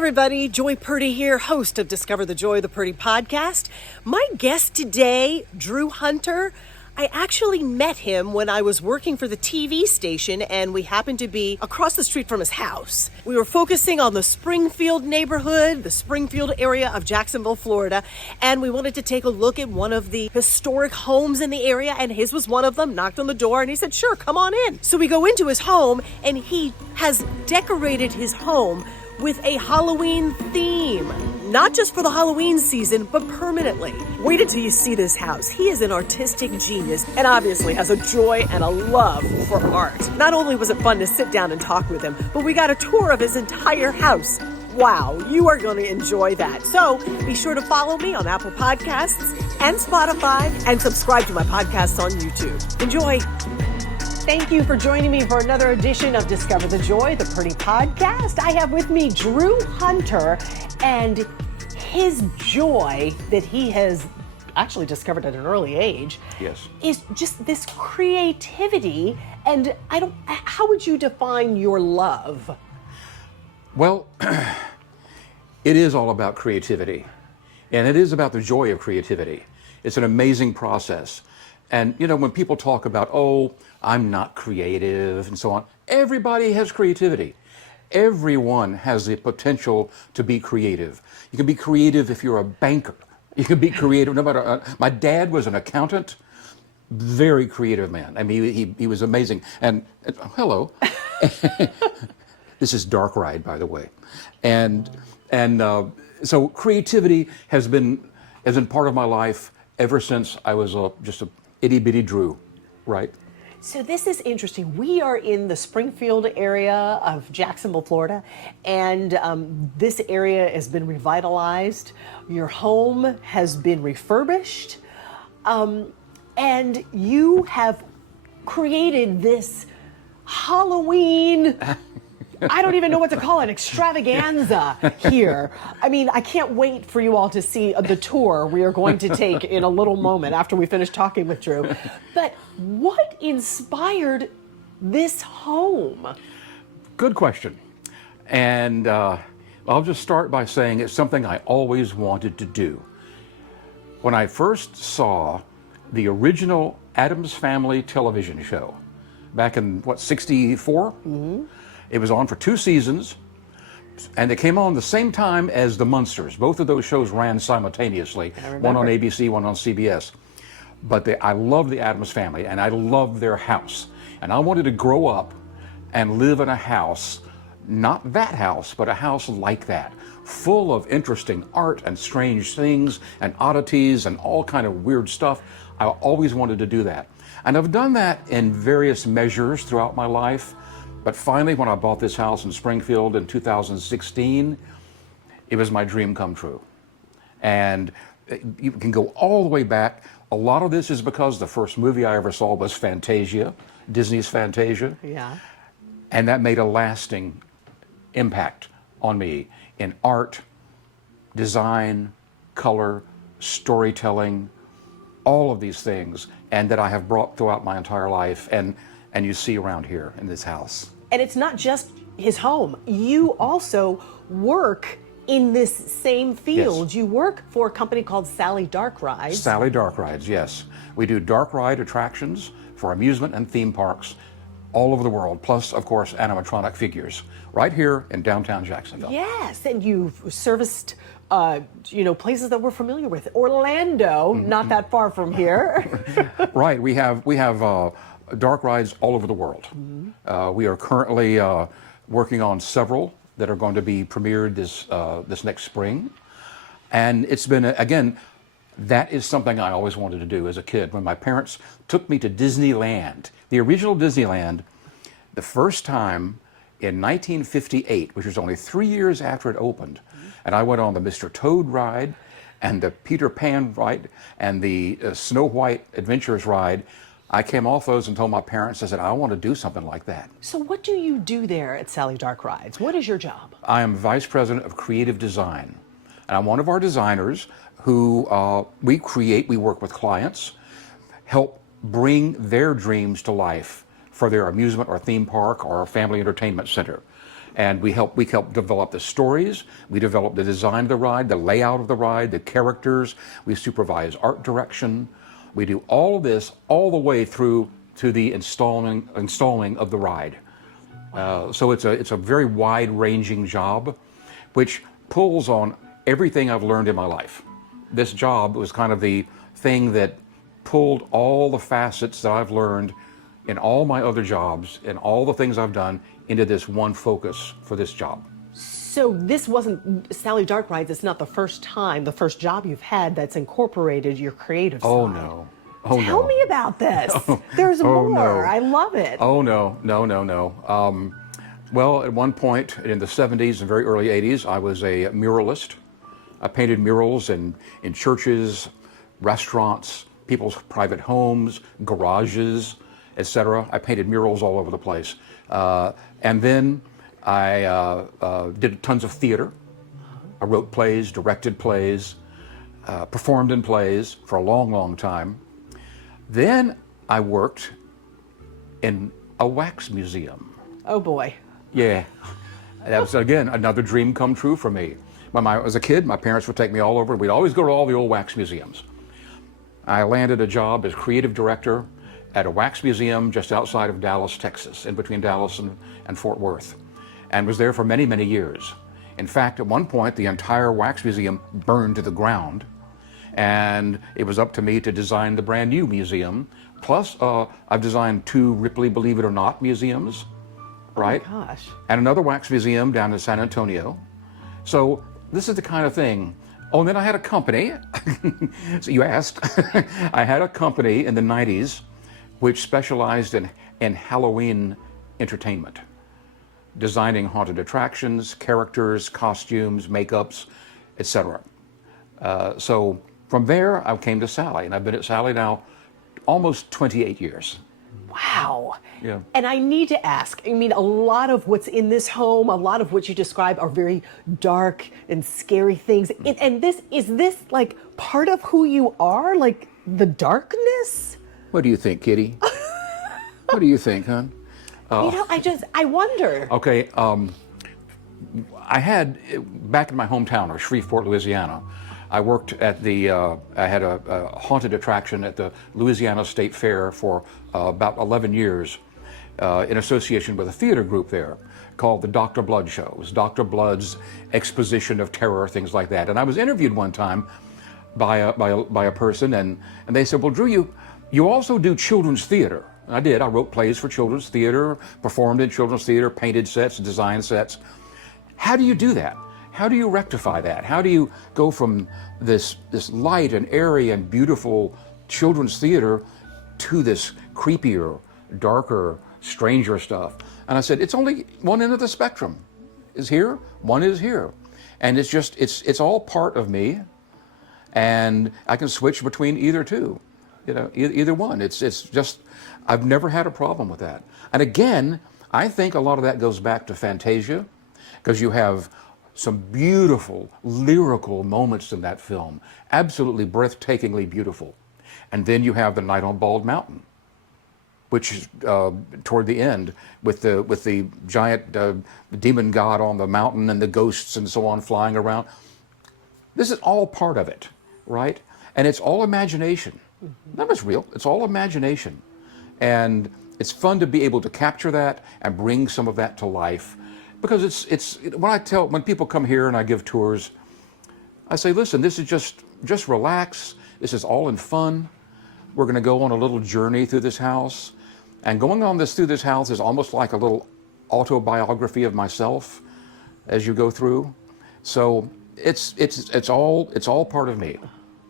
everybody, Joy Purdy here, host of Discover the Joy of the Purdy podcast. My guest today, Drew Hunter, I actually met him when I was working for the TV station and we happened to be across the street from his house. We were focusing on the Springfield neighborhood, the Springfield area of Jacksonville, Florida, and we wanted to take a look at one of the historic homes in the area, and his was one of them. Knocked on the door and he said, sure, come on in. So we go into his home and he has decorated his home with a Halloween theme. Not just for the Halloween season, but permanently. Wait until you see this house. He is an artistic genius and obviously has a joy and a love for art. Not only was it fun to sit down and talk with him, but we got a tour of his entire house. Wow, you are going to enjoy that. So be sure to follow me on Apple Podcasts and Spotify and subscribe to my podcasts on YouTube. Enjoy. Thank you for joining me for another edition of Discover the Joy, the Purdy podcast. I have with me Drew Hunter, and his joy that he has actually discovered at an early age is just this creativity. And how would you define your love? Well, it is all about creativity, and it is about the joy of creativity. It's an amazing process. And, you know, when people talk about, oh, I'm not creative and so on, everybody has creativity. Everyone has the potential to be creative. You can be creative if you're a banker. You can be creative no matter, my dad was an accountant, very creative man. I mean, he was amazing. And hello. This is Dark Ride, by the way. And so creativity has been part of my life ever since I was just a itty bitty Drew, right? So this is interesting. We are in the Springfield area of Jacksonville, Florida, and this area has been revitalized. Your home has been refurbished, and you have created this Halloween, I don't even know what to call it, extravaganza here. I mean, I can't wait for you all to see the tour we are going to take in a little moment after we finish talking with Drew. But what inspired this home? Good question. And I'll just start by saying it's something I always wanted to do. When I first saw the original Addams Family television show back in, 64? Mm-hmm. It was on for 2 seasons, and they came on the same time as The Munsters. Both of those shows ran simultaneously, one on ABC, one on CBS. But I loved the Addams Family, and I loved their house. And I wanted to grow up and live in a house, not that house, but a house like that, full of interesting art and strange things and oddities and all kind of weird stuff. I always wanted to do that. And I've done that in various measures throughout my life. But finally, when I bought this house in Springfield in 2016, it was my dream come true. And you can go all the way back. A lot of this is because the first movie I ever saw was Fantasia, Disney's Fantasia. Yeah. And that made a lasting impact on me in art, design, color, storytelling, all of these things, and that I have brought throughout my entire life. And you see around here in this house. And it's not just his home. You also work in this same field. Yes. You work for a company called Sally Dark Rides. Sally Dark Rides, yes. We do dark ride attractions for amusement and theme parks all over the world, plus, of course, animatronic figures right here in downtown Jacksonville. Yes, and you've serviced places that we're familiar with. Orlando, not that far from here. Right, we have dark rides all over the world. Mm-hmm. We are currently working on several that are going to be premiered this next spring. And it's been, again, that is something I always wanted to do as a kid. When my parents took me to Disneyland, the original Disneyland, the first time in 1958, which was only 3 years after it opened, and I went on the Mr. Toad ride and the Peter Pan ride and the Snow White Adventures ride. I came off those and told my parents, I said, I want to do something like that. So what do you do there at Sally Dark Rides? What is your job? I am Vice President of Creative Design. And I'm one of our designers who we work with clients, help bring their dreams to life for their amusement or theme park or family entertainment center. And we help develop the stories, we develop the design of the ride, the layout of the ride, the characters, we supervise art direction. We do all of this all the way through to the installing of the ride. So it's a very wide-ranging job, which pulls on everything I've learned in my life. This job was kind of the thing that pulled all the facets that I've learned in all my other jobs and all the things I've done into this one focus for this job. So this wasn't Sally Dark Rides. It's not the first job you've had that's incorporated your creative side. Oh no. Oh, Tell no. me about this. There's Oh, more. no. I love it. Oh, no. Well, at one point in the 70s and very early 80s, I was a muralist. I painted murals in churches, restaurants, people's private homes, garages, etc. I painted murals all over the place. And then I did tons of theater. I wrote plays, directed plays, performed in plays for a long, long time. Then I worked in a wax museum. Oh boy. Yeah, that was again another dream come true for me. When I was a kid, my parents would take me all over. We'd always go to all the old wax museums. I landed a job as creative director at a wax museum just outside of Dallas, Texas, in between Dallas and Fort Worth, and was there for many, many years. In fact, at one point, the entire wax museum burned to the ground. And it was up to me to design the brand new museum. Plus, I've designed 2 Ripley Believe It or Not museums, right? Oh my gosh. And another wax museum down in San Antonio. So this is the kind of thing. Oh, and then I had a company. So you asked. I had a company in the 90s which specialized in Halloween entertainment, designing haunted attractions, characters, costumes, makeups, etc. So from there, I came to Sally, and I've been at Sally now almost 28 years. Wow. Yeah. And I need to ask, I mean, a lot of what's in this home, a lot of what you describe are very dark and scary things. And is this like part of who you are? Like the darkness? What do you think, Kitty? What do you think, hon? I wonder. Okay, I had, back in my hometown of Shreveport, Louisiana, I worked at I had a haunted attraction at the Louisiana State Fair for about 11 years in association with a theater group there called the Dr. Blood Show. It was Dr. Blood's exposition of terror, things like that. And I was interviewed one time by a person, and they said, well, Drew, you also do children's theater. And I did. I wrote plays for children's theater, performed in children's theater, painted sets, designed sets. How do you do that? How do you rectify that? How do you go from this light and airy and beautiful children's theater to this creepier, darker, stranger stuff? And I said, it's only one end of the spectrum is here, one is here. And it's just, it's all part of me, and I can switch between either two, either one. It's just, I've never had a problem with that. And again, I think a lot of that goes back to Fantasia, because you have some beautiful lyrical moments in that film, absolutely breathtakingly beautiful. And then you have The Night on Bald Mountain, which is toward the end with the giant demon god on the mountain and the ghosts and so on flying around. This is all part of it, right? And it's all imagination. None of it's real. It's all imagination. And it's fun to be able to capture that and bring some of that to life. Because it's when people come here and I give tours, I say, listen, this is just relax. This is all in fun. We're going to go on a little journey through this house, and going on through this house is almost like a little autobiography of myself as you go through. So it's all part of me,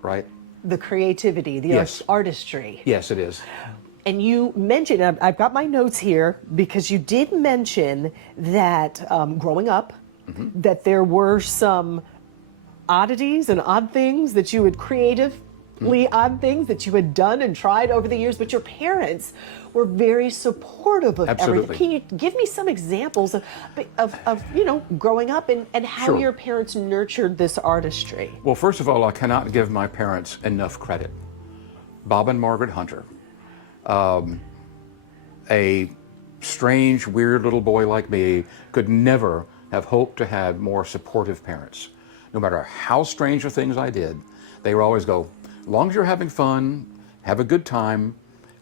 right? The creativity, the Yes. artistry. Yes, it is. And you mentioned, I've got my notes here, because you did mention that growing up, that there were some oddities and odd things that you had odd things that you had done and tried over the years, but your parents were very supportive of Absolutely. everything. Can you give me some examples of growing up and how Sure. your parents nurtured this artistry? Well, first of all, I cannot give my parents enough credit. Bob and Margaret Hunter, a strange, weird little boy like me could never have hoped to have more supportive parents. No matter how strange the things I did, they would always go, as long as you're having fun, have a good time,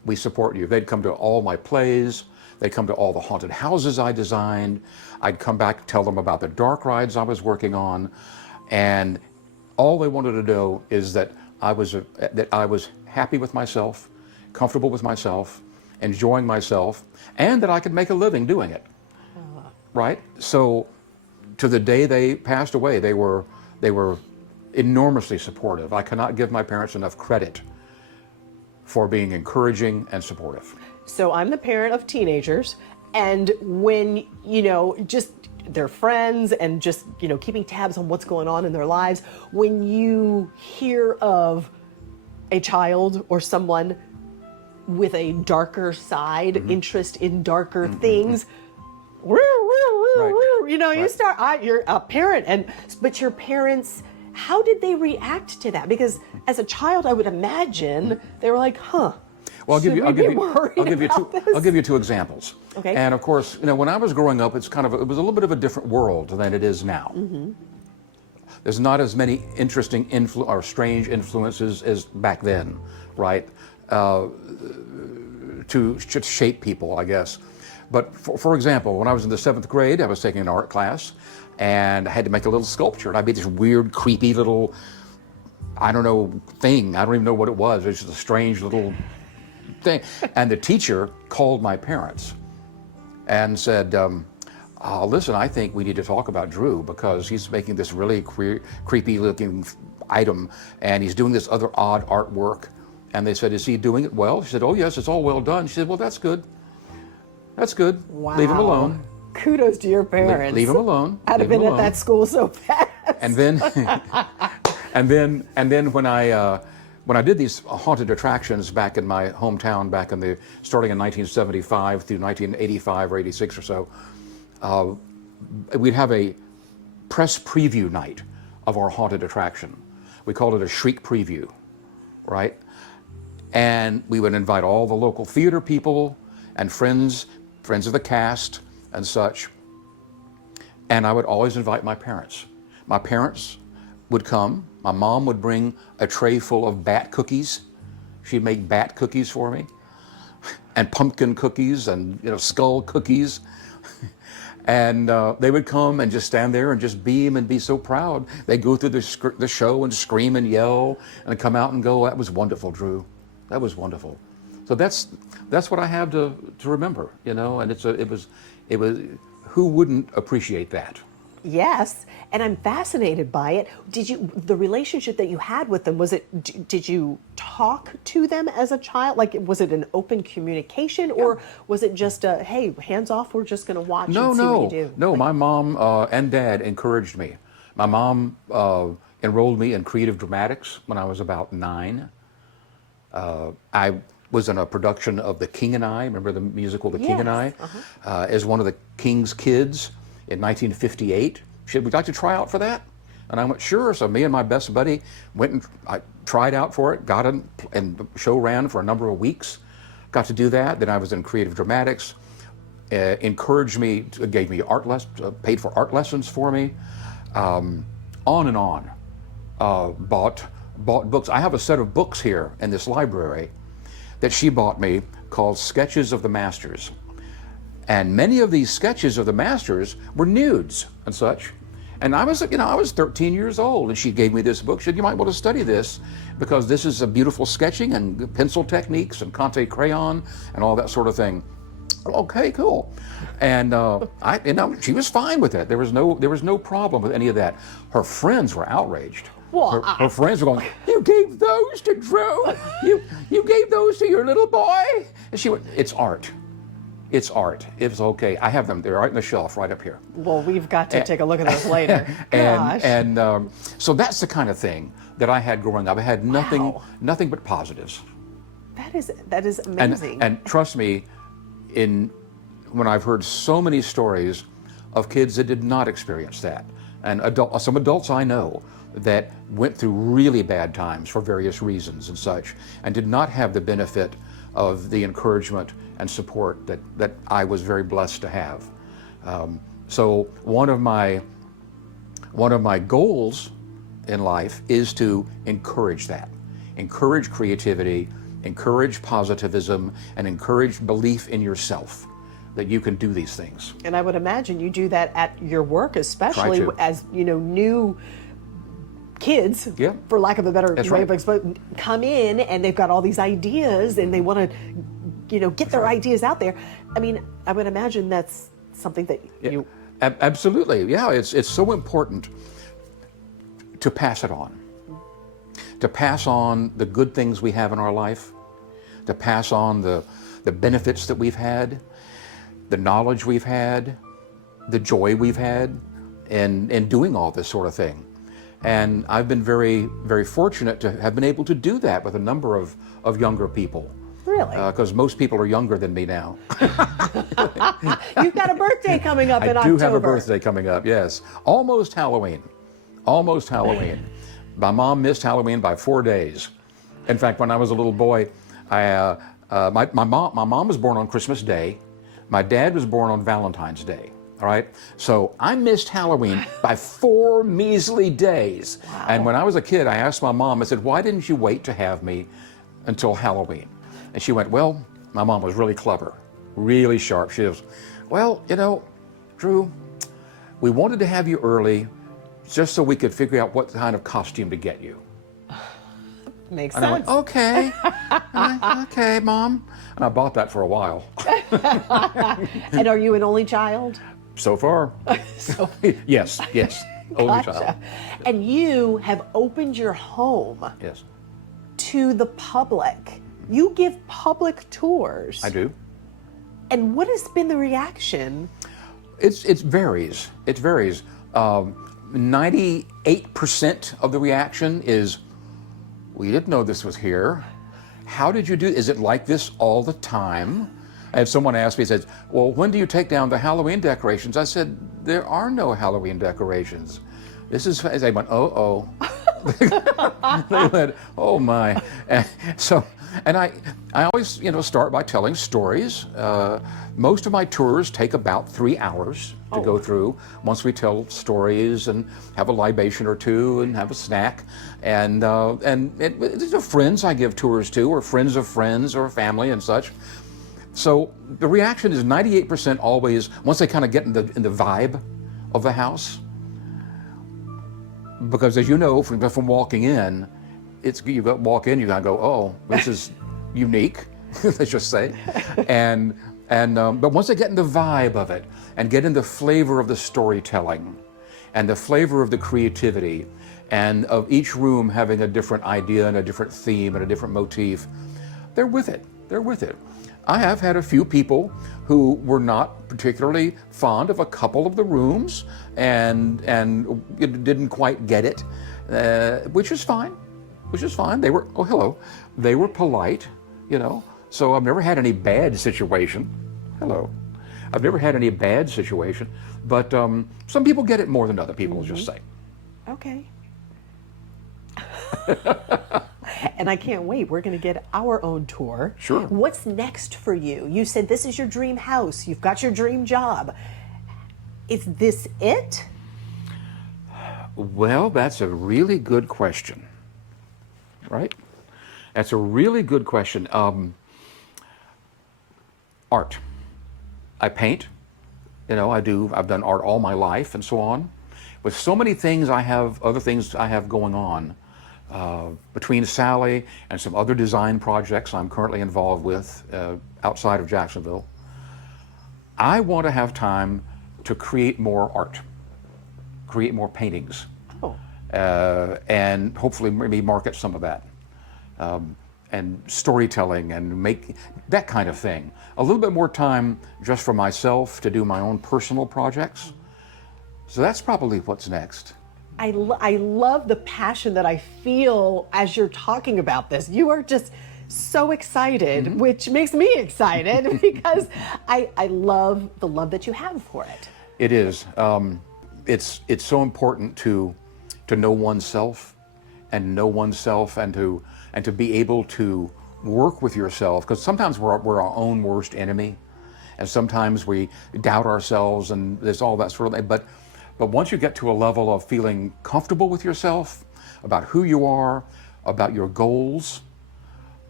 we support you. They'd come to all my plays. They'd come to all the haunted houses I designed. I'd come back and tell them about the dark rides I was working on. And all they wanted to know is that I was happy with myself, comfortable with myself, enjoying myself, and that I could make a living doing it. Right? So to the day they passed away, they were enormously supportive. I cannot give my parents enough credit for being encouraging and supportive. So I'm the parent of teenagers, and when, just their friends and just, keeping tabs on what's going on in their lives, when you hear of a child or someone with a darker side, interest in darker things, you start, you're a parent, but your parents, how did they react to that? Because as a child, I would imagine they were like, well, I'll give you two examples. Okay. And of course, when I was growing up, it was a little bit of a different world than it is now. There's not as many interesting or strange influences as back then, right? To shape people, I guess. But for example, when I was in the 7th grade, I was taking an art class, and I had to make a little sculpture. And I made this weird, creepy little, I don't know, thing. I don't even know what it was. It was just a strange little thing. And the teacher called my parents and said, listen, I think we need to talk about Drew because he's making this really creepy looking item, and he's doing this other odd artwork. And they said, is he doing it well? She said, oh yes, it's all well done. She said, well, that's good. That's good. Wow. Leave him alone. Kudos to your parents. Leave him alone. I'd have been at that school so fast. And then, and then when I did these haunted attractions back in my hometown, starting in 1975 through 1985 or 86 or so, we'd have a press preview night of our haunted attraction. We called it a shriek preview, right? And we would invite all the local theater people and friends of the cast and such. And I would always invite my parents. My parents would come. My mom would bring a tray full of bat cookies. She'd make bat cookies for me, and pumpkin cookies and skull cookies. And they would come and just stand there and just beam and be so proud. They'd go through the show and scream and yell and come out and go, that was wonderful, Drew. That was wonderful. So that's what I have to remember, and it was who wouldn't appreciate that? Yes, and I'm fascinated by it. The relationship that you had with them, did you talk to them as a child? Like, was it an open communication, or was it just hey, hands off, we're just going to watch and see what you do? No, my mom and dad encouraged me. My mom enrolled me in creative dramatics when I was about 9. I was in a production of The King and I. Remember the musical The King and I? As one of the King's kids in 1958. Would you like to try out for that? And I went, sure. So me and my best buddy went and I tried out for it, got in, and the show ran for a number of weeks. Got to do that. Then I was in creative dramatics. Encouraged me, gave me paid for art lessons for me. On and on. Bought books. I have a set of books here in this library that she bought me called Sketches of the Masters. And many of these sketches of the masters were nudes and such. And I was 13 years old, and she gave me this book. She said, you might want to study this because this is a beautiful sketching and pencil techniques and Conte crayon and all that sort of thing. Okay, cool. And she was fine with it. There was no problem with any of that. Her friends were outraged. Well, her friends were going, you gave those to Drew? You gave those to your little boy? And she went, it's art. It's art. It's okay. I have them. They're right on the shelf right up here. Well, we've got to take a look at those later. So that's the kind of thing that I had growing up. I had nothing but positives. That is amazing. And trust me, when I've heard so many stories of kids that did not experience that, and some adults I know that went through really bad times for various reasons and such, and did not have the benefit of the encouragement and support that I was very blessed to have. So one of my goals in life is to encourage that, encourage creativity, encourage positivism, and encourage belief in yourself that you can do these things. And I would imagine you do that at your work, especially as new kids, for lack of a better way of explaining, come in and they've got all these ideas and they want to, get their ideas out there. I mean, I would imagine that's something that you... Absolutely, yeah. It's so important to pass it on. To pass on the good things we have in our life, to pass on the benefits that we've had, the knowledge we've had, the joy we've had in doing all this sort of thing. And I've been very, very fortunate to have been able to do that with a number of younger people. Really? Because most people are younger than me now. You've got a birthday coming up in October. I do have a birthday coming up, yes. Almost Halloween. Almost Halloween. My mom missed Halloween by 4 days. In fact, when I was a little boy, my mom was born on Christmas Day. My dad was born on Valentine's Day. All right. So I missed Halloween by 4 measly days. Wow. And when I was a kid, I asked my mom, I said, why didn't you wait to have me until Halloween? And she went, well, my mom was really clever, really sharp. She goes, well, Drew, we wanted to have you early just so we could figure out what kind of costume to get you. Makes and sense. I went, okay. Okay, Mom. And I bought that for a while. And are you an only child? So far. Yes. Only child. And you have opened your home to the public. You give public tours. I do. And what has been the reaction? It varies. It varies. 98% of the reaction is, we didn't know this was here. How did you do? Is it like this all the time? And someone asked me, said, well, when do you take down the Halloween decorations? I said, there are no Halloween decorations. This is, they went, oh. They went, oh my. And I always, start by telling stories. Most of my tours take about 3 hours to go through. Once we tell stories and have a libation or two and have a snack, and friends I give tours to, or friends of friends or family and such. So the reaction is 98% always once they kind of get in the vibe of the house. Because as you know from walking in, you walk in, you gotta go, oh, this is unique, let's just say, but once they get in the vibe of it and get in the flavor of the storytelling and the flavor of the creativity and of each room having a different idea and a different theme and a different motif, they're with it. They're with it. I have had a few people who were not particularly fond of a couple of the rooms and didn't quite get it, which is fine. They were, they were polite, so I've never had any bad situation. I've never had any bad situation, but some people get it more than other people, just say. Okay. And I can't wait. We're going to get our own tour. Sure. What's next for you? You said this is your dream house. You've got your dream job. Is this it? Well, that's a really good question. Right? That's a really good question. Art. I paint. I've done art all my life and so on. With so many things other things I have going on. Between Sally and some other design projects I'm currently involved with outside of Jacksonville, I want to have time to create more art, create more paintings, and hopefully maybe market some of that, and storytelling and make that kind of thing. A little bit more time just for myself to do my own personal projects. So that's probably what's next. I love the passion that I feel as you're talking about this. You are just so excited, which makes me excited because I love the love that you have for it. It is. It's so important to know oneself and to be able to work with yourself, because sometimes we're our own worst enemy, and sometimes we doubt ourselves, and there's all that sort of thing. But once you get to a level of feeling comfortable with yourself, about who you are, about your goals,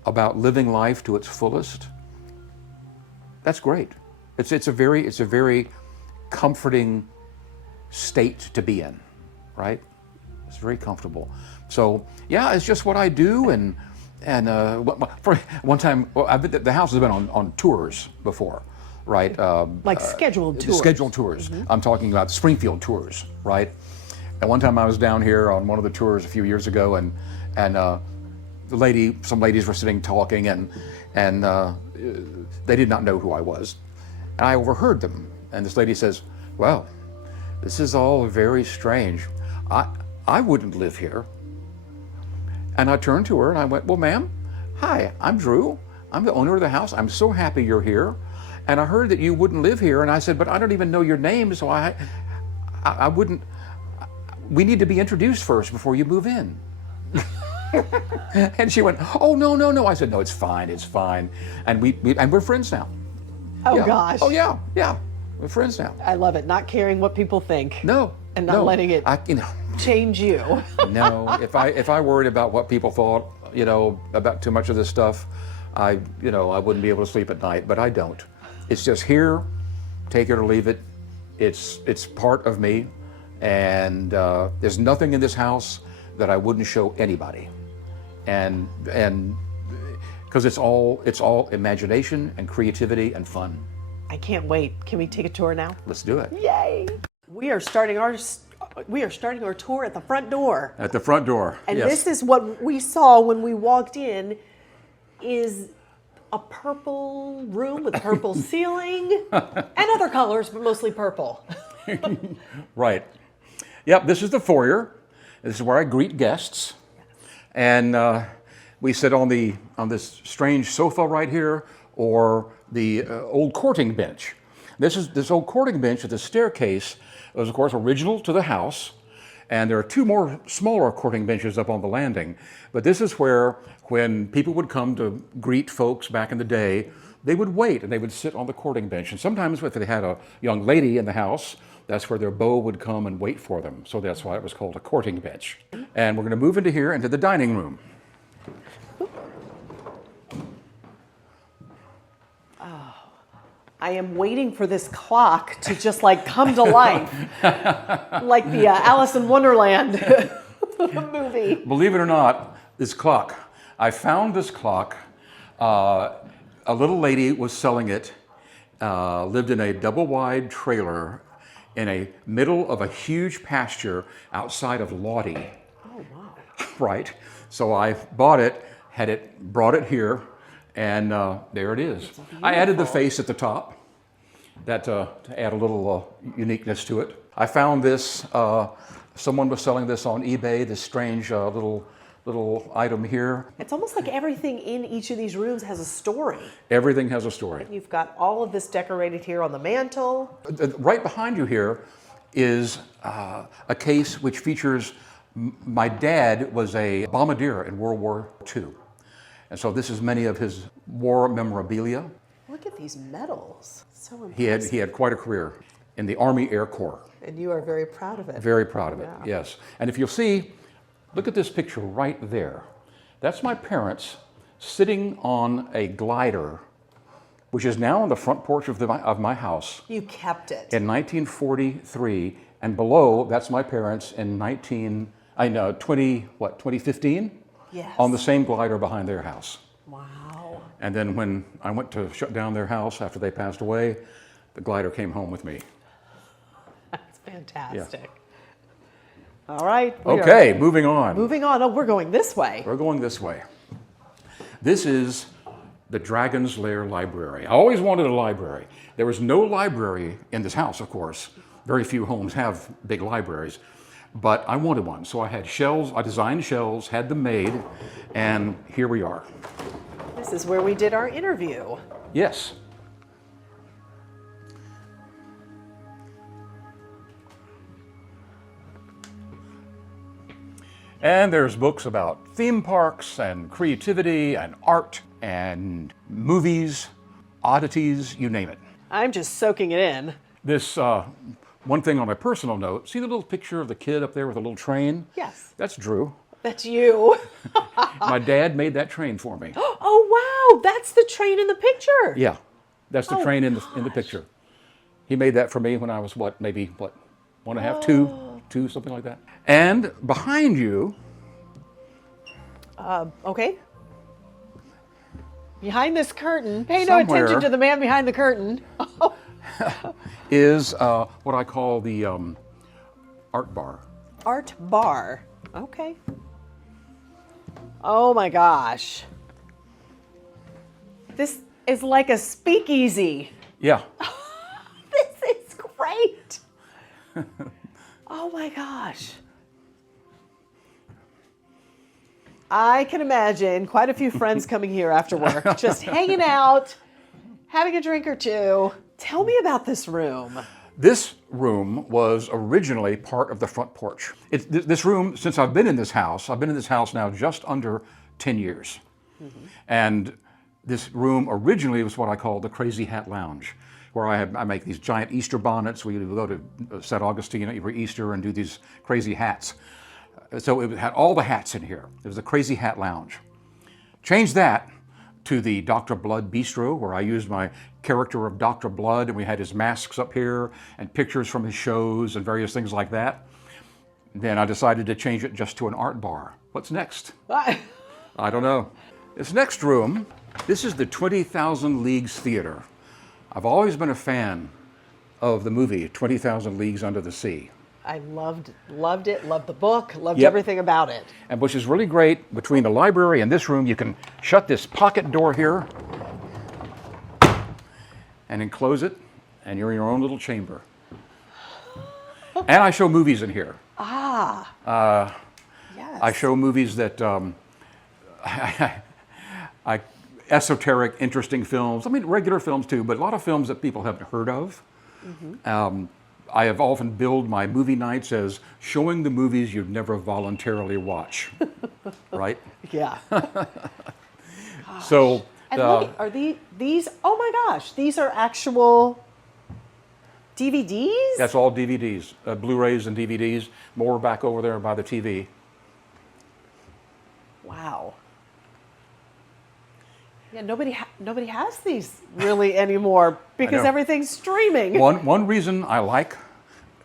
about living life to its fullest, that's great. It's a very comforting state to be in, right? It's very comfortable. So yeah, it's just what I do. And for one time, well, the house has been on tours before, right? Like scheduled tours. Scheduled tours. I'm talking about Springfield tours, right? And one time I was down here on one of the tours a few years ago, and some ladies were sitting talking, and they did not know who I was, and I overheard them. And this lady says, "Well, this is all very strange. I wouldn't live here." And I turned to her and I went, "Well, ma'am, hi, I'm Drew. I'm the owner of the house. I'm so happy you're here. And I heard that you wouldn't live here." And I said, "But I don't even know your name, so I wouldn't. We need to be introduced first before you move in." And she went, "Oh, no." I said, "No, it's fine. And we're friends now." Oh, yeah. gosh. Oh, yeah. We're friends now. I love it. Not caring what people think. No. And not letting it change you. No. If I worried about what people thought, about too much of this stuff, I wouldn't be able to sleep at night. But I don't. It's just here. Take it or leave it. It's part of me, and there's nothing in this house that I wouldn't show anybody, and because it's all imagination and creativity and fun. I can't wait. Can we take a tour now? Let's do it. Yay! We are starting our tour at the front door. At the front door. And yes. This is what we saw when we walked in, is a purple room with purple ceiling and other colors, but mostly purple. Right. Yep, this is the foyer. This is where I greet guests. And we sit on this strange sofa right here, or the old courting bench. This old courting bench at the staircase was, of course, original to the house. And there are two more smaller courting benches up on the landing. But this is where, when people would come to greet folks back in the day, they would wait and they would sit on the courting bench. And sometimes if they had a young lady in the house, that's where their beau would come and wait for them. So that's why it was called a courting bench. And we're going to move into here, into the dining room. Oh, I am waiting for this clock to just come to life, like the Alice in Wonderland movie. Believe it or not, this clock, I found this clock. A little lady was selling it, lived in a double-wide trailer in a middle of a huge pasture outside of Lottie. Oh, wow. Right. So I bought it, brought it here, and there it is. I added the face at the top, to add a little uniqueness to it. I found this, someone was selling this on eBay, this strange little item here. It's almost like everything in each of these rooms has a story. Everything has a story. You've got all of this decorated here on the mantle. Right behind you here is a case which features, my dad was a bombardier in World War II. And so this is many of his war memorabilia. Look at these medals. So impressive. He had quite a career in the Army Air Corps. And you are very proud of it. Very proud of it, Yeah. yes. And if you'll see, look at this picture right there. That's my parents sitting on a glider, which is now on the front porch of my house. You kept it. In 1943, and below, that's my parents in 2015? Yes. On the same glider behind their house. Wow. And then when I went to shut down their house after they passed away, the glider came home with me. That's fantastic. Yeah. All right. Okay, moving on. Moving on. Oh, we're going this way. We're going this way. This is the Dragon's Lair Library. I always wanted a library. There was no library in this house, of course. Very few homes have big libraries. But I wanted one, so I had shelves, I designed shelves, had them made, and here we are. This is where we did our interview. Yes. And there's books about theme parks and creativity and art. and movies, oddities, you name it. I'm just soaking it in. This, one thing on a personal note, see the little picture of the kid up there with a little train? Yes. That's Drew. That's you. My dad made that train for me. Oh, wow. That's the train in the picture. Yeah, that's the train in the picture. He made that for me when I was, maybe 1.5, two, something like that. And behind you... Okay. Behind this curtain, pay no attention to the man behind the curtain. is what I call the art bar. Art bar. Okay. Oh my gosh. This is like a speakeasy. Yeah. This is great. Oh my gosh. I can imagine quite a few friends coming here after work, just hanging out, having a drink or two. Tell me about this room. This room was originally part of the front porch. This room, since I've been in this house now just under 10 years. Mm-hmm. And this room originally was what I call the Crazy Hat Lounge, where I make these giant Easter bonnets. We go to St. Augustine every Easter and do these crazy hats. So it had all the hats in here. It was the Crazy Hat Lounge. Changed that to the Dr. Blood Bistro, where I used my character of Dr. Blood, and we had his masks up here and pictures from his shows and various things like that. Then I decided to change it just to an art bar. What's next? I don't know. This next room, this is the 20,000 Leagues Theater. I've always been a fan of the movie 20,000 Leagues Under the Sea. I loved it, loved the book, loved everything about it. And which is really great, between the library and this room, you can shut this pocket door here and then close it, and you're in your own little chamber. And I show movies in here. Yes. I show movies that, esoteric, interesting films. I mean, regular films too, but a lot of films that people haven't heard of. Mm-hmm. I have often billed my movie nights as showing the movies you'd never voluntarily watch, right? Yeah. So, and look, are these? Oh my gosh, these are actual DVDs? That's all DVDs, Blu-rays and DVDs. More back over there by the TV. Wow. Yeah, nobody has these really anymore because everything's streaming. One reason I like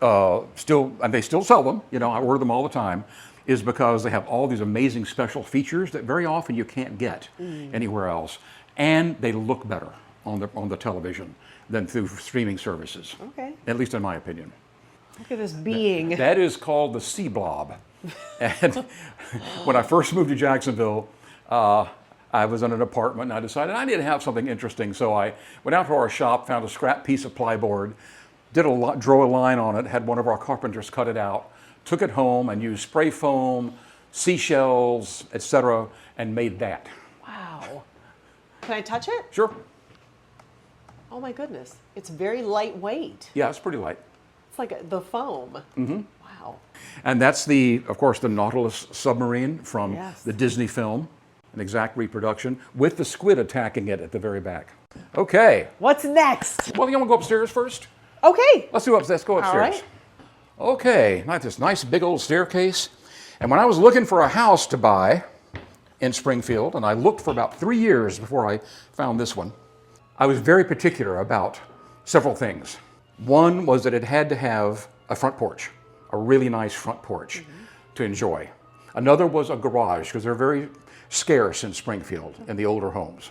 and they still sell them, I order them all the time, is because they have all these amazing special features that very often you can't get anywhere else, and they look better on the television than through streaming services. Okay. At least in my opinion. Look at this being. That is called the Sea Blob. And when I first moved to Jacksonville, I was in an apartment and I decided I need to have something interesting. So I went out to our shop, found a scrap piece of plyboard, drew a line on it, had one of our carpenters cut it out, took it home and used spray foam, seashells, etc., and made that. Wow. Can I touch it? Sure. Oh my goodness. It's very lightweight. Yeah, it's pretty light. It's like the foam. Mm-hmm. Wow. And that's of course, the Nautilus submarine from the Disney film. An exact reproduction with the squid attacking it at the very back. Okay. What's next? Well, you want to go upstairs first? Okay. Let's go upstairs. All right. Okay, this nice big old staircase. And when I was looking for a house to buy in Springfield, and I looked for about 3 years before I found this one, I was very particular about several things. One was that it had to have a front porch, a really nice front porch to enjoy. Another was a garage, because they're very scarce in Springfield in the older homes.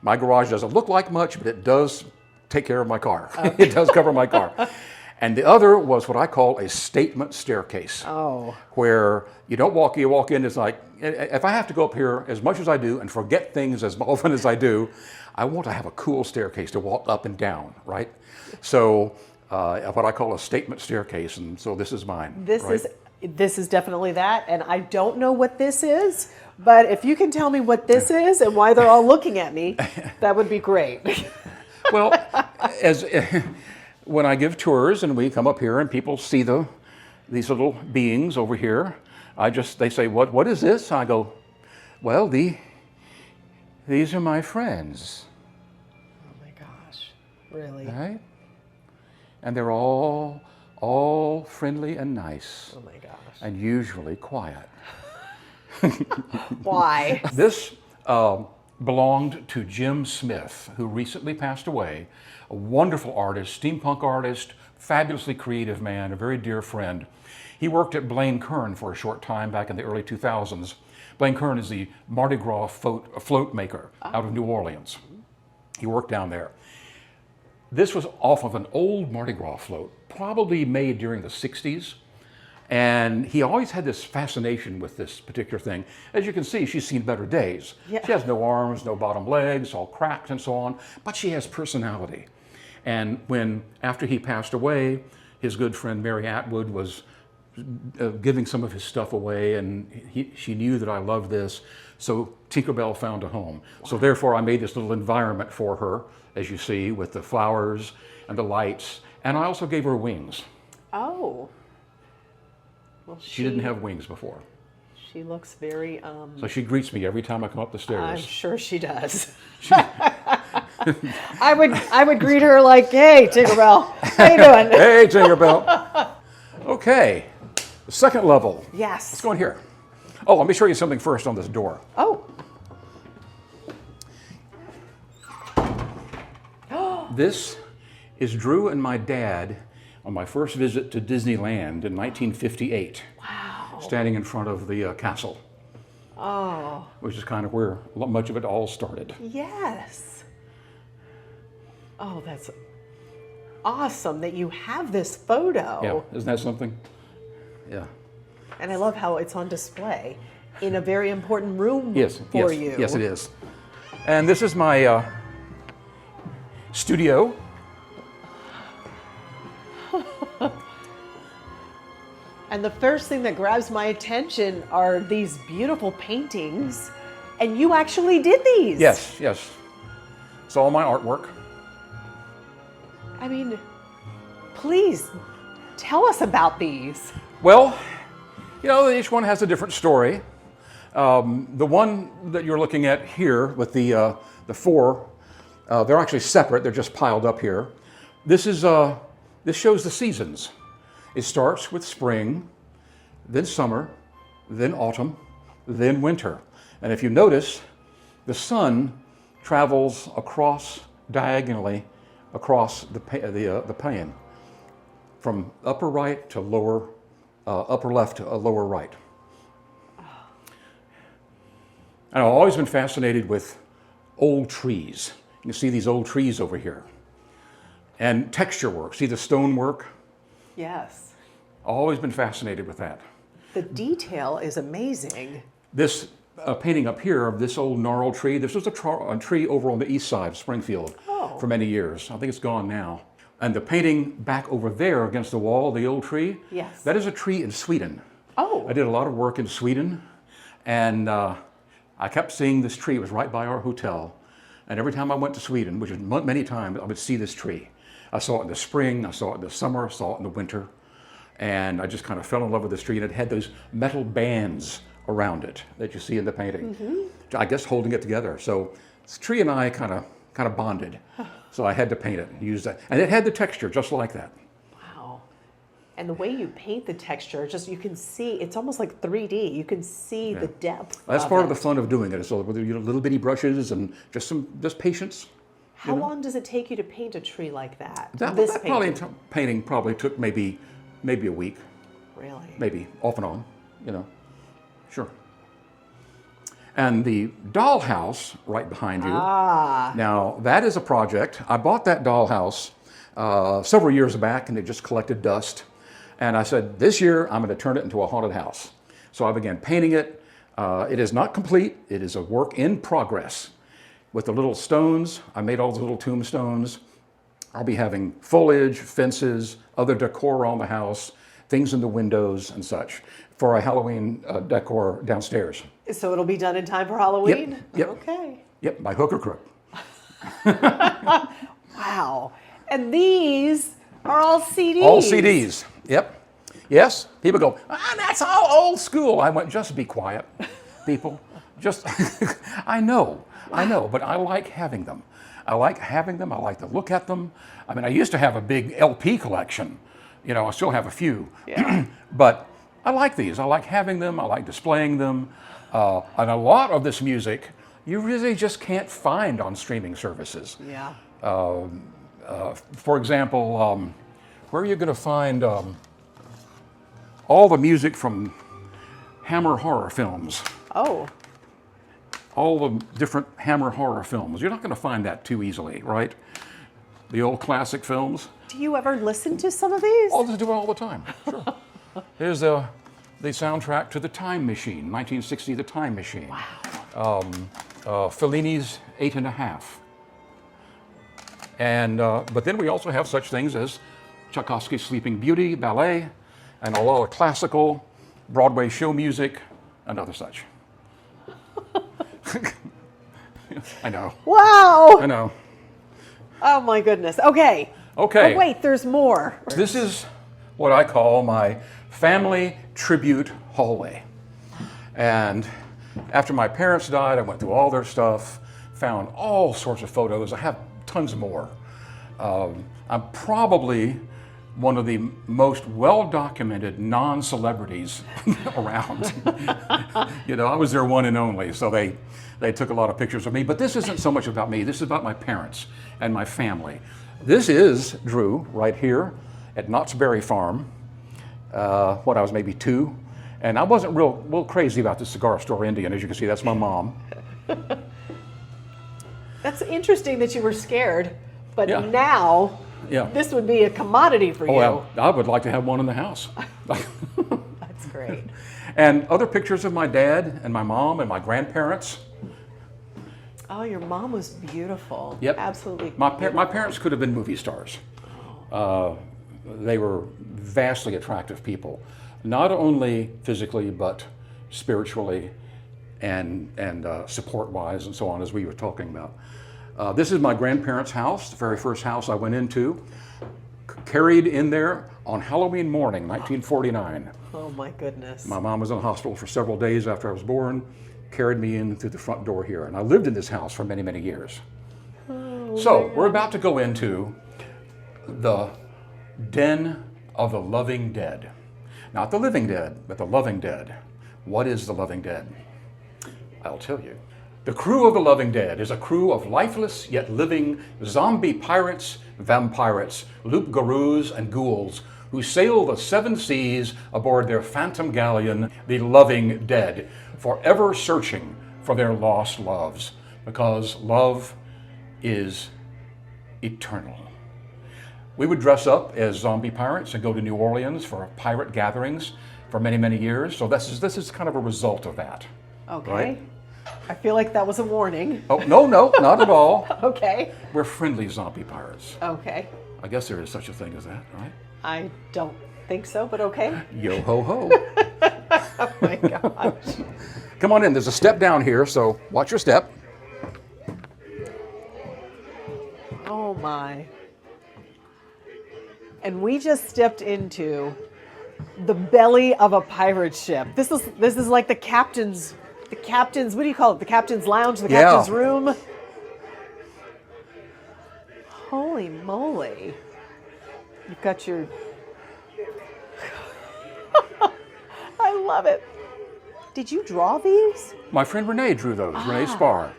My garage doesn't look like much, but it does take care of my car. Okay. It does cover my car. And the other was what I call a statement staircase. Oh. Where you walk in, it's like, if I have to go up here as much as I do and forget things as often as I do, I want to have a cool staircase to walk up and down, right? So what I call a statement staircase, and so this is mine. This is definitely that, and I don't know what this is, but if you can tell me what this is and why they're all looking at me, that would be great. Well, when I give tours and we come up here and people see these little beings over here, they say, what is this? I go, well, these are my friends. Oh my gosh, really? Right? And they're all friendly and nice. Oh my gosh. And usually quiet. Why? This belonged to Jim Smith, who recently passed away, a wonderful artist, steampunk artist, fabulously creative man, a very dear friend. He worked at Blaine Kern for a short time back in the early 2000s. Blaine Kern is the Mardi Gras float maker out of New Orleans. He worked down there. This was off of an old Mardi Gras float, probably made during the 60s. And he always had this fascination with this particular thing. As you can see, she's seen better days. Yeah. She has no arms, no bottom legs, all cracked and so on, but she has personality. And when, after he passed away, his good friend Mary Atwood was giving some of his stuff away, and she knew that I loved this, so Tinkerbell found a home. Wow. So therefore I made this little environment for her, as you see, with the flowers and the lights, and I also gave her wings. Oh. Well, she didn't have wings before. She looks very... So she greets me every time I come up the stairs. I'm sure she does. I would greet her like, hey, Tinkerbell, how you doing? Hey, Tinkerbell. Okay, the second level. Yes. Let's go in here. Oh, let me show you something first on this door. Oh. This is Drew and my dad on my first visit to Disneyland in 1958. Wow. Standing in front of the castle. Oh. Which is kind of where much of it all started. Yes. Oh, that's awesome that you have this photo. Yeah, isn't that something? Yeah. And I love how it's on display in a very important room for you. Yes, it is. And this is my studio. And the first thing that grabs my attention are these beautiful paintings. And you actually did these. Yes, yes. It's all my artwork. I mean, please tell us about these. Well, you know, each one has a different story. The one that you're looking at here with the four, they're actually separate. They're just piled up here. This shows the seasons. It starts with spring, then summer, then autumn, then winter. And if you notice, the sun travels diagonally across the pane, from upper right to upper left to lower right. And I've always been fascinated with old trees. You can see these old trees over here. And texture work, see the stone work? Yes. Always been fascinated with that. The detail is amazing. This painting up here of this old gnarled tree, this was a tree over on the east side of Springfield for many years. I think it's gone now. And the painting back over there against the wall, the old tree, yes, that is a tree in Sweden. Oh. I did a lot of work in Sweden, and I kept seeing this tree. It was right by our hotel. And every time I went to Sweden, which is many times, I would see this tree. I saw it in the spring, I saw it in the summer, I saw it in the winter. And I just kind of fell in love with this tree, and it had those metal bands around it that you see in the painting. Mm-hmm. I guess holding it together. So this tree and I kind of bonded. So I had to paint it and use that. And it had the texture just like that. Wow. And the way you paint the texture, just you can see, it's almost like 3D. You can see the depth. That's part of the fun of doing it. So with little bitty brushes and just patience. How long does it take you to paint a tree like that? That painting probably took maybe a week. Really? Maybe, off and on, Sure. And the dollhouse right behind you. Ah. Now, that is a project. I bought that dollhouse several years back, and it just collected dust. And I said, this year, I'm going to turn it into a haunted house. So I began painting it. It is not complete. It is a work in progress. With the little stones, I made all the little tombstones. I'll be having foliage, fences, other decor around the house, things in the windows and such for a Halloween decor downstairs. So it'll be done in time for Halloween? Yep. Okay. Yep, by hook or crook. Wow. And these are all CDs. All CDs, yep. Yes, people go, that's all old school. I went, just be quiet, people. just, I know, but I like having them. I like having them. I like to look at them. I mean, I used to have a big LP collection. You know, I still have a few. Yeah. But I like these. I like having them. I like displaying them. And a lot of this music, you really just can't find on streaming services. Yeah. For example, where are you going to find all the music from Hammer horror films? Oh. All the different Hammer horror films. You're not going to find that too easily, right? The old classic films. Do you ever listen to some of these? Oh, they do it all the time. Sure. Here's the soundtrack to The Time Machine, 1960, The Time Machine. Wow. Fellini's 8½. And but then we also have such things as Tchaikovsky's Sleeping Beauty, ballet, and a lot of classical Broadway show music, and other such. I know. Wow. I know. Oh my goodness. Okay. Okay. Oh wait, there's more. This is what I call my family tribute hallway. And after my parents died, I went through all their stuff, found all sorts of photos. I have tons more. I'm probably one of the most well-documented non-celebrities around. You know, I was their one and only, so they took a lot of pictures of me. But this isn't so much about me. This is about my parents and my family. This is Drew right here at Knott's Berry Farm when I was maybe 2. And I wasn't real crazy about the cigar store Indian. As you can see, that's my mom. That's interesting that you were scared, but Yeah. now Yeah. this would be a commodity for you. Well, I would like to have one in the house. That's great. And other pictures of my dad and my mom and my grandparents. Oh, your mom was beautiful. Yep. Absolutely. My parents could have been movie stars. They were vastly attractive people, not only physically but spiritually and support-wise and so on, as we were talking about. This is my grandparents' house, the very first house I went into, carried in there on Halloween morning, 1949. Oh my goodness. My mom was in the hospital for several days after I was born, carried me in through the front door here, and I lived in this house for many, many years. Oh, So we're about to go into the den of the loving dead. Not the living dead, but the loving dead. What is the loving dead? I'll tell you. The crew of the loving dead is a crew of lifeless yet living zombie pirates, vampires, loup-garous, and ghouls who sail the 7 seas aboard their phantom galleon, the loving dead, forever searching for their lost loves, because love is eternal. We would dress up as zombie pirates and go to New Orleans for pirate gatherings for many, many years. So this is kind of a result of that. Okay. Right? I feel like that was a warning. Oh, no, not at all. Okay. We're friendly zombie pirates. Okay. I guess there is such a thing as that, right? I don't think so, but okay. Yo ho ho. Oh my gosh. Come on in. There's a step down here, so watch your step. Oh my. And we just stepped into the belly of a pirate ship. This is like the captain's, what do you call it? The captain's lounge, the captain's room. Holy moly. You've got your, I love it. Did you draw these? My friend Renee drew those. Renee Spar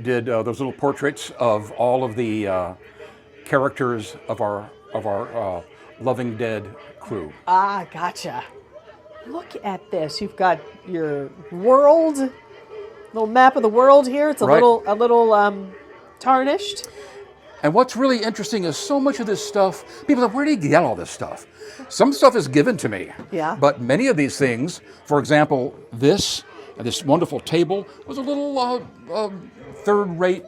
did those little portraits of all of the characters of our loving dead crew. Ah, gotcha. Look at this. You've got your world, little map of the world here. It's a Right. little tarnished. And what's really interesting is so much of this stuff, people say, where do you get all this stuff? Some stuff is given to me. Yeah. But many of these things, for example, this wonderful table was a little third-rate,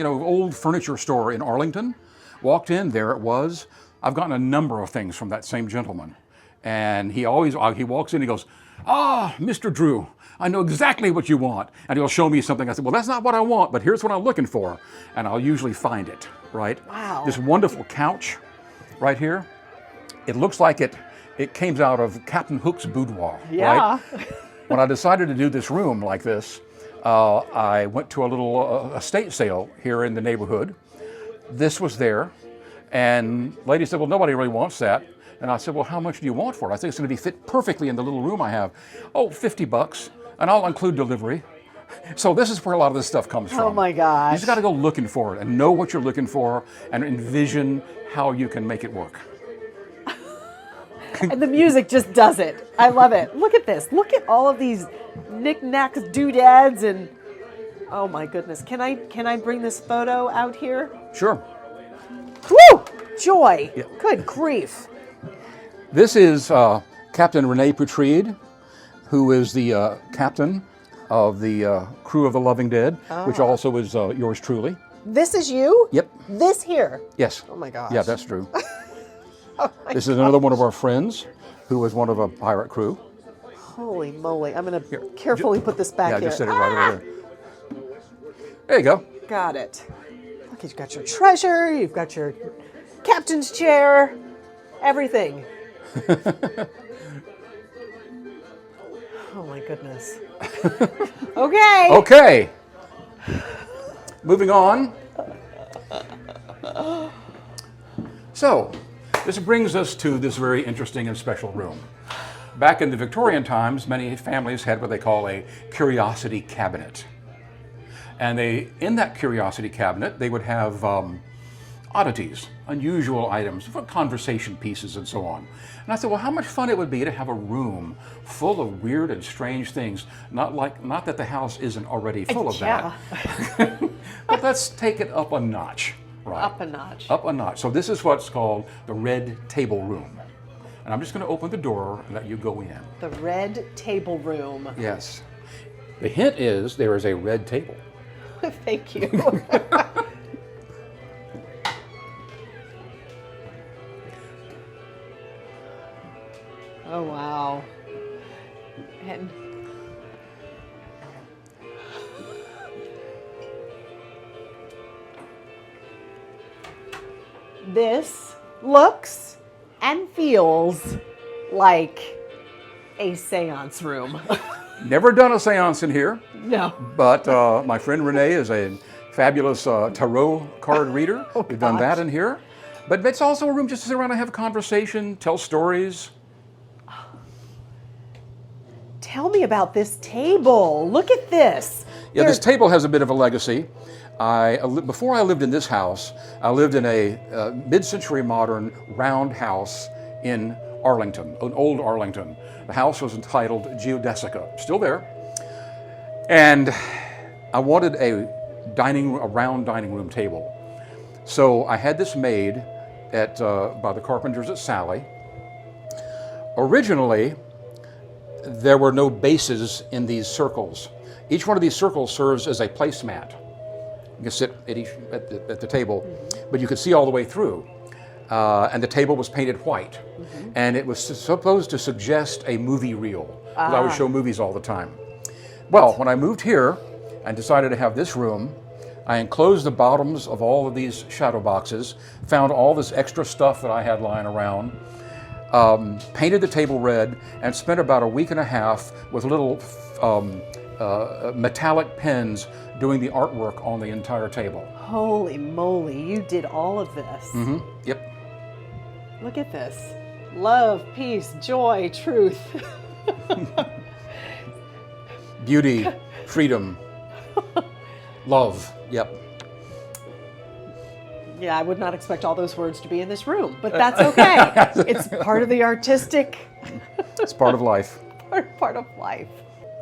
old furniture store in Arlington. Walked in, there it was. I've gotten a number of things from that same gentleman. And he walks in, he goes, Mr. Drew, I know exactly what you want. And he'll show me something. I said, well, that's not what I want, but here's what I'm looking for. And I'll usually find it, right? Wow. This wonderful couch right here. It looks like it came out of Captain Hook's boudoir, Yeah. right? when I decided to do this room like this, I went to a little estate sale here in the neighborhood. This was there, and lady said, well, nobody really wants that. And I said, well, how much do you want for it? I think it's going to be fit perfectly in the little room I have. Oh, $50, and I'll include delivery. So this is where a lot of this stuff comes from. Oh my gosh. You just got to go looking for it and know what you're looking for and envision how you can make it work. And the music just does it. I love it. Look at this. Look at all of these knickknacks, doodads, and oh my goodness. Can I bring this photo out here? Sure. Woo! Joy. Yeah. Good grief. This is Captain Rene Purdy, who is the captain of the crew of the Loving Dead, which also is yours truly. This is you? Yep. This here? Yes. Oh my gosh. Yeah, that's true. Oh This is another one of our friends who was one of a pirate crew. Holy moly. I'm going to carefully put this back Yeah, here. just set it right over there. There you go. Got it. Look, you've got your treasure, you've got your captain's chair, everything. Oh my goodness. Okay. Okay. Moving on. So, this brings us to this very interesting and special room. Back in the Victorian times, many families had what they call a curiosity cabinet. And in that curiosity cabinet, they would have oddities, unusual items, for conversation pieces and so on. And I thought, well, how much fun it would be to have a room full of weird and strange things. Not that the house isn't already full of that, but let's take it up a notch. Right. Up a notch. Up a notch. So this is what's called the red table room. And I'm just going to open the door and let you go in. The red table room. Yes. The hint is there is a red table. Thank you. Oh, wow. And this looks and feels like a seance room. Never done a seance in here, No. but my friend Renee is a fabulous tarot card reader. We've done that in here. But it's also a room just to sit around and have a conversation, tell stories. Tell me about this table. Look at this. Yeah, this table has a bit of a legacy. Before I lived in this house, I lived in a mid-century modern round house in Arlington, an old Arlington. The house was entitled Geodesica, still there. And I wanted a round dining room table. So I had this made by the carpenters at Sally. Originally, there were no bases in these circles. Each one of these circles serves as a placemat. You can sit at the table, but you could see all the way through. And the table was painted white. And it was supposed to suggest a movie reel, because I would show movies all the time. Well, when I moved here and decided to have this room, I enclosed the bottoms of all of these shadow boxes, found all this extra stuff that I had lying around, painted the table red, and spent about a week and a half with little metallic pens doing the artwork on the entire table. Holy moly, you did all of this. Yep. Look at this. Love, peace, joy, truth. Beauty, freedom, love. Yep. Yeah, I would not expect all those words to be in this room, but that's okay. It's part of the artistic. It's part of life. part of life.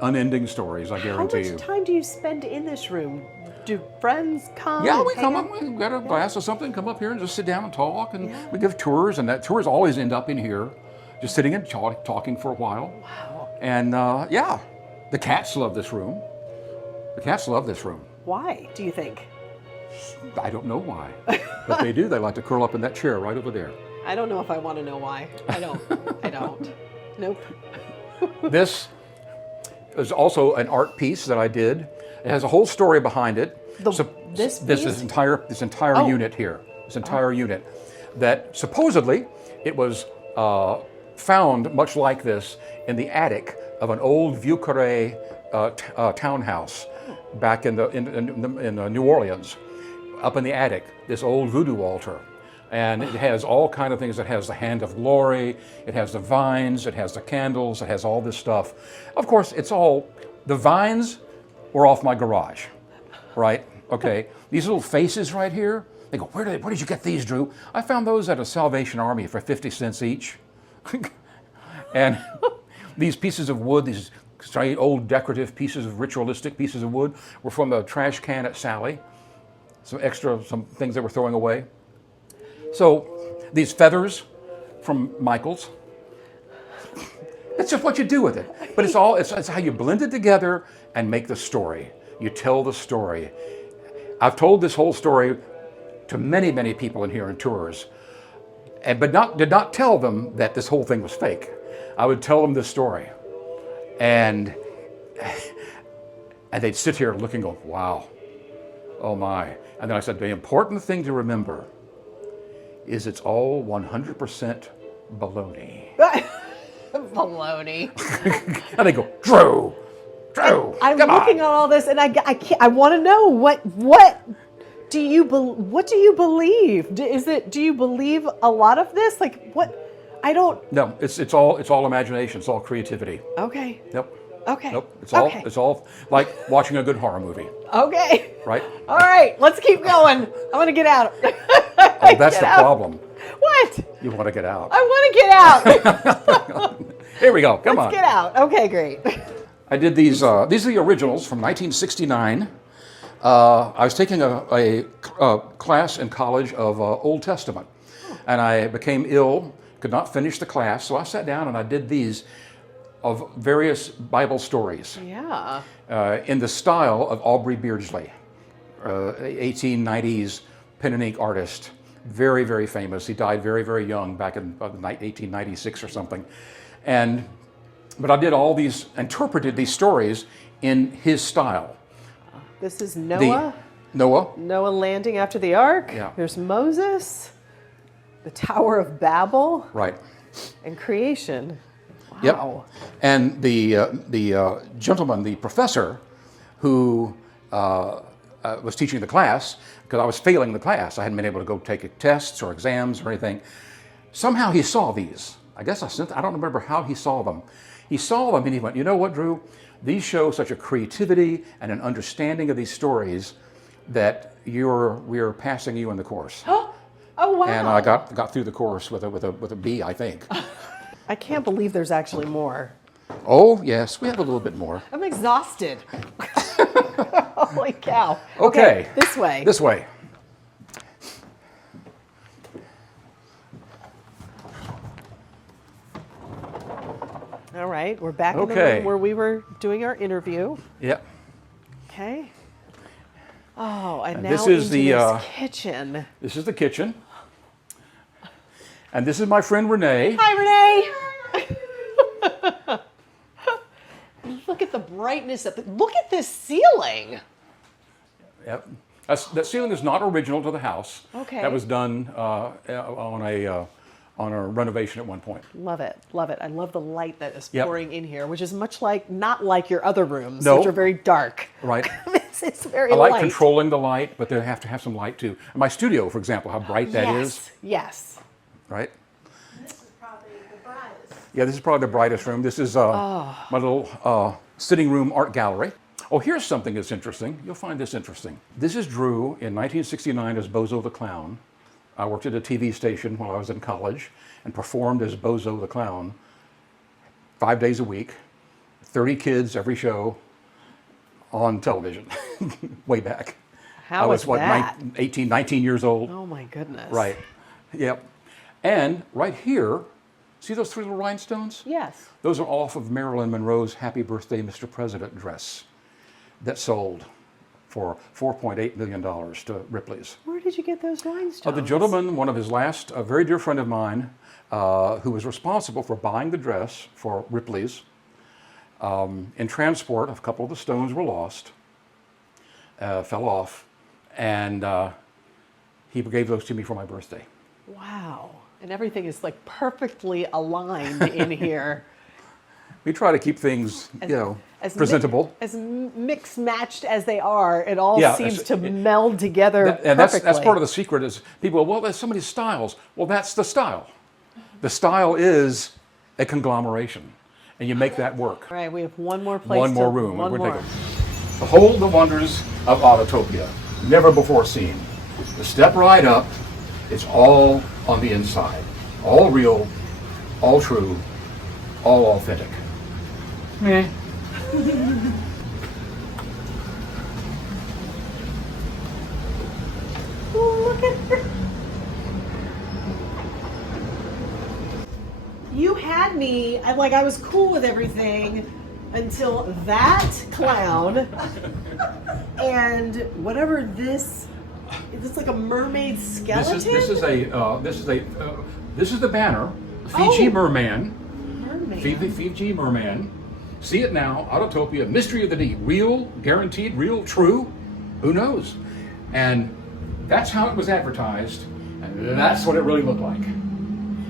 Unending stories, I guarantee you. How much time do you spend in this room? Do friends come? Yeah, we come up, we've got a glass of something, come up here and just sit down and talk, and we give tours, and that tours always end up in here, just sitting and talking for a while. Wow. And yeah, the cats love this room. The cats love this room. Why, do you think? I don't know why, but they do. They like to curl up in that chair right over there. I don't know if I want to know why. I don't. Nope. This is also an art piece that I did. It has a whole story behind it. This entire unit here, this entire unit, that supposedly it was found much like this in the attic of an old Vieux Carré townhouse back in New Orleans, up in the attic, this old voodoo altar. And it has all kind of things. It has the hand of glory, it has the vines, it has the candles, it has all this stuff. Of course, it's all, the vines were off my garage, right? Okay, these little faces right here, they go, where did you get these, Drew? I found those at a Salvation Army for 50 cents each. And these pieces of wood, these strange old decorative pieces of ritualistic pieces of wood, were from the trash can at Sally. Some things they were throwing away. So these feathers from Michael's, it's just what you do with it. But it's how you blend it together and make the story. You tell the story. I've told this whole story to many, many people in here in tours, but did not tell them that this whole thing was fake. I would tell them this story, and they'd sit here looking, go, wow, oh my. And then I said, the important thing to remember is it's all 100% baloney. Baloney. And they go, Drew, I'm come looking on. at all this, and I want to know what do you believe? Do you believe a lot of this? Like what? I don't. No, it's all imagination. It's all creativity. Okay. Yep. Okay. Nope. Okay. It's all like watching a good horror movie. Okay. Right. All right. Let's keep going. I want to get out. Oh, that's the problem. What? You want to get out. I want to get out. Here we go. Come on. Let's get out. Okay, great. I did these. These are the originals from 1969. I was taking a class in college of Old Testament, and I became ill, could not finish the class, so I sat down and I did these of various Bible stories. Yeah. In the style of Aubrey Beardsley, 1890s pen and ink artist, very, very famous. He died very, very young back in 1896 or something. But I did all these, interpreted these stories in his style. This is Noah. Noah landing after the ark. Yeah. There's Moses, the Tower of Babel. Right. And creation. Wow. Yep. And the gentleman, the professor, who was teaching the class, because I was failing the class, I hadn't been able to go take tests or exams or anything. Somehow he saw these. I don't remember how he saw them. He saw them and he went, you know what, Drew? These show such a creativity and an understanding of these stories that we are passing you in the course. Oh wow! And I got through the course with a B, I think. I can't believe there's actually more. Oh yes, we have a little bit more. I'm exhausted. Holy cow! Okay, this way. This way. All right, we're back in the room where we were doing our interview. Yep. Okay. Oh, and now this is this kitchen. This is the kitchen. And this is my friend Renee. Hi, Renee. Look at the brightness of look at this ceiling. Yep. That ceiling is not original to the house. Okay. That was done on a renovation at one point. Love it, love it. I love the light that is Yep. pouring in here, which is not like your other rooms, No. which are very dark. Right. it's very I like light. controlling the light, but they have to have some light too. And my studio, for example, how bright that is. Yes. Right? This is probably the brightest. Yeah, this is probably the brightest room. This is my little sitting room art gallery. Oh, here's something that's interesting. You'll find this interesting. This is Drew in 1969 as Bozo the Clown. I worked at a TV station while I was in college and performed as Bozo the Clown 5 days a week, 30 kids every show on television, way back. How was that? 18, 19 years old. Oh my goodness. Right. Yep. And right here, see those three little rhinestones? Yes. Those are off of Marilyn Monroe's Happy Birthday, Mr. President dress that sold for $4.8 million to Ripley's. Where did you get those rhinestones? The gentleman, one of his last, a very dear friend of mine, who was responsible for buying the dress for Ripley's. In transport, a couple of the stones were lost, fell off, and he gave those to me for my birthday. Wow. And everything is like perfectly aligned in here. We try to keep things, As presentable. As mixed matched as they are, it all Yeah, seems to meld together And perfectly. that's part of the secret is people, well, there's so many styles. Well, that's the style. The style is a conglomeration, and you make that work. All right, we have one more place. One more room. One We're more. gonna take Behold the wonders of Autotopia, never before seen. The step right up, it's all on the inside. All real, all true, all authentic. Meh. Look at her. You had me, I was cool with everything until that clown and whatever this. Is this like a mermaid skeleton? This is the banner, Fiji Merman. Mermaid. Fiji Merman. See it now, Autotopia, mystery of the deep, real, guaranteed, real, true. Who knows? And that's how it was advertised, and that's what it really looked like.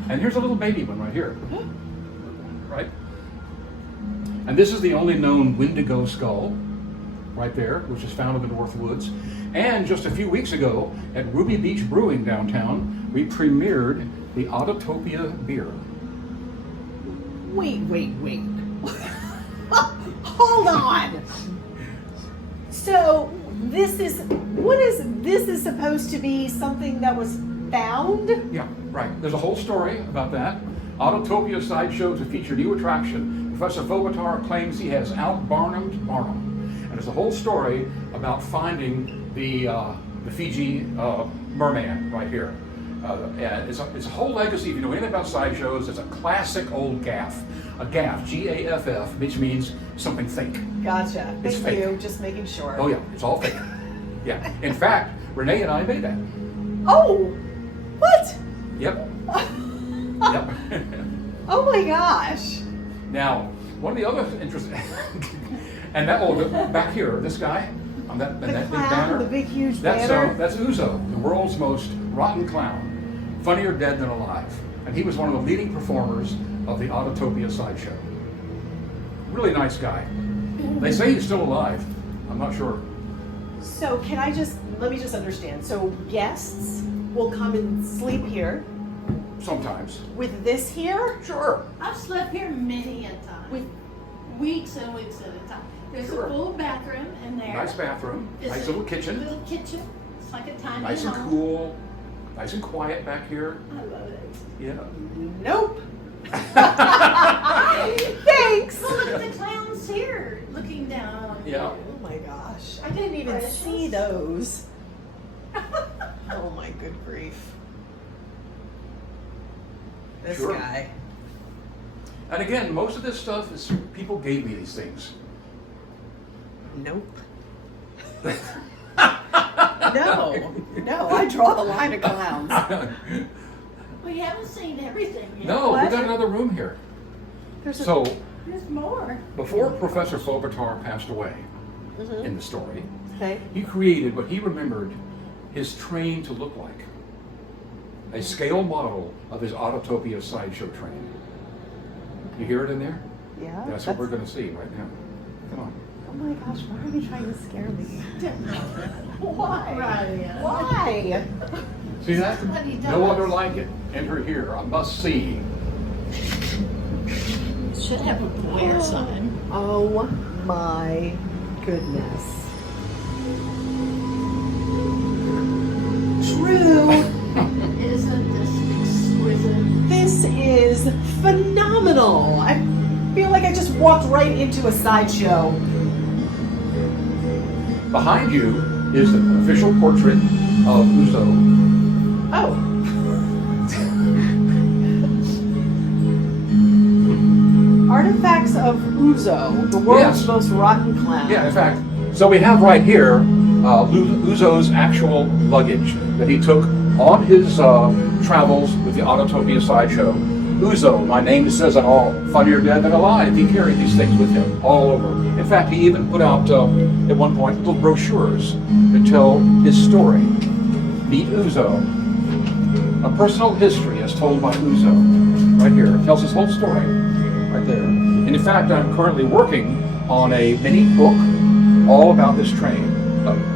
And here's a little baby one right here. Right? And this is the only known Wendigo skull, right there, which is found in the North Woods. And just a few weeks ago, at Ruby Beach Brewing downtown, we premiered the Autotopia beer. Wait. Hold on. So this is supposed to be something that was found? Yeah, right. There's a whole story about that. Autotopia sideshow to feature new attraction. Professor Fobatar claims he has out-Barnumed Barnum. And there's a whole story about finding the Fiji merman right here. And it's a whole legacy. If you know anything about sideshows, it's a classic old gaff. A gaff, G-A-F-F, which means something fake. Gotcha. It's Thank you. fake. Just making sure. Oh yeah, it's all fake. Yeah. In fact, Renee and I made that. Oh, what? Yep. Yep. Oh my gosh. Now, one of the other interesting, and that back here, this guy on that big clown, banner, the big huge that's banner. That's Uzo, the world's most rotten clown, funnier dead than alive, and he was one of the leading performers of the Autotopia sideshow. Really nice guy. They say he's still alive. I'm not sure. So let me just understand. So guests will come and sleep here Sometimes. with this here? Sure. I've slept here many a time, With weeks and weeks at a time. There's Sure. a full bathroom in there. Nice bathroom. It's Nice a little kitchen. Little kitchen. It's like a tiny Nice and home. cool. Nice and quiet back here. I love it. Yeah. nope. Thanks. Well, look at the clowns here looking down on you. Yeah. Oh my gosh. I didn't even Precious. see those. Oh my good grief. This Sure. guy. And again, most of this stuff is people gave me these things. Nope. No, I draw the line of clowns. We haven't seen everything yet. No, we What? got another room here. There's a, So There's more. before Professor Fobatar passed away in the story, okay. he created what he remembered his train to look like. A scale model of his Autotopia sideshow train. You hear it in there? Yeah. That's what we're going to see right now. Come on. Oh my gosh, why are you trying to scare me? Why? Why? See that? What he No does. other like it. Enter here. A must see. Should have a beware sign. Oh my goodness. Drew, Isn't this exquisite? this is phenomenal. I feel like I just walked right into a sideshow. Behind you is the official portrait of Uzo. Oh. Artifacts of Uzo, the world's Yes. most rotten clown. Yeah, in fact, so we have right here Uzo's actual luggage that he took on his travels with the Autotopia sideshow. Uzo, my name says it all, funnier dead than alive. He carried these things with him all over. In fact, he even put out, at one point, little brochures that tell his story. Meet Uzo. A personal history as told by Uzo. Right here. It tells his whole story. right there. And in fact, I'm currently working on a mini book all about this train,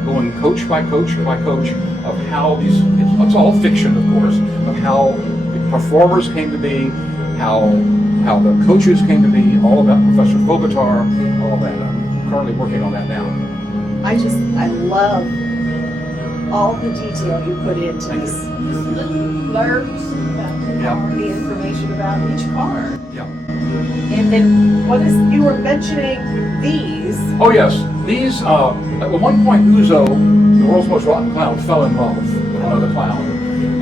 going coach by coach by coach of how these, it's all fiction of course, of how the performers came to be, how the coaches came to be, all about Professor Fogatar, all that. I'm currently working on that now. I love all the detail you put into Thank this. you. Little blurbs about the Yeah. car. The information about each car. Yeah. And then you were mentioning these. Oh yes, these, at one point Uzo, the world's most rotten clown, fell in love with another clown.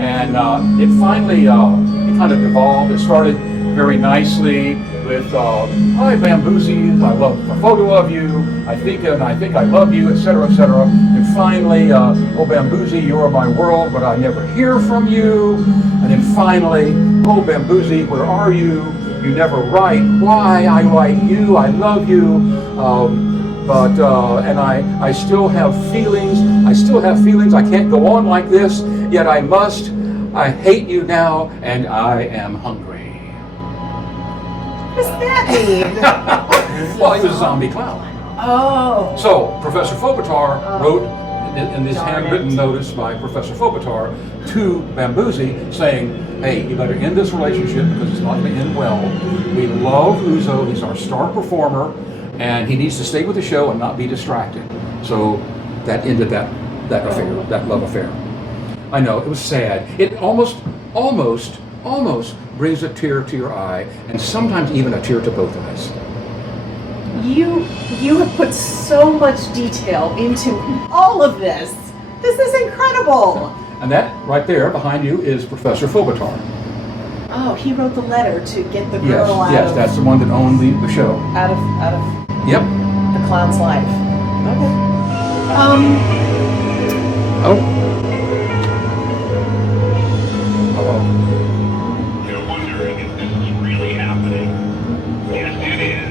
And it finally, it kind of devolved. It started very nicely with, hi Bamboozie, I love a photo of you, I think I love you, etc., etc. And finally, oh Bamboozie, you are my world, but I never hear from you. And then finally, oh Bamboozie, where are you? You never write. Why? I write you, I love you. And I still have feelings. I can't go on like this, yet I must. I hate you now, and I am hungry. What does that mean? Well, he was a zombie clown. Oh. So, Professor Fogatar wrote in this Darn handwritten it. notice by Professor Fogatar to Bamboozie saying, hey, you better end this relationship because it's not going to end well. We love Uzo, he's our star performer, and he needs to stay with the show and not be distracted. So that ended that affair, that love affair. I know, it was sad. It almost brings a tear to your eye, and sometimes even a tear to both eyes. You have put so much detail into all of this. This is incredible. And that right there behind you is Professor Fogatar. Oh, he wrote the letter to get the girl Yes, that's the one that owned the show. out of Yep. the clown's life. Okay. Oh. Hello. You're wondering if this is really happening. Yes, it is.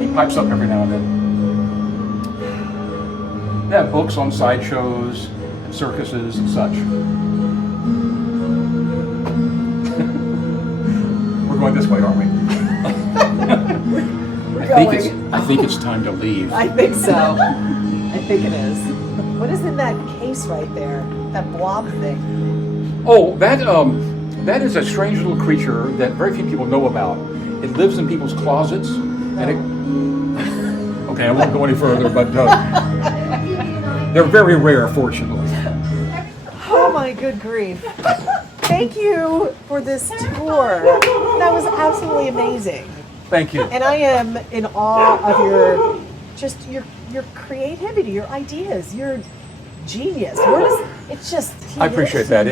He pipes up every now and then. They have books on sideshows and circuses and such. We're going this way, aren't we? I think it's time to leave. I think so. I think it is. What is in that case right there? That blob thing? Oh, that is a strange little creature that very few people know about. It lives in people's closets, and it. Okay, I won't go any further, but they're very rare, fortunately. Oh my good grief. Thank you for this tour. That was absolutely amazing. Thank you. And I am in awe of your creativity, your ideas, your genius. I appreciate that.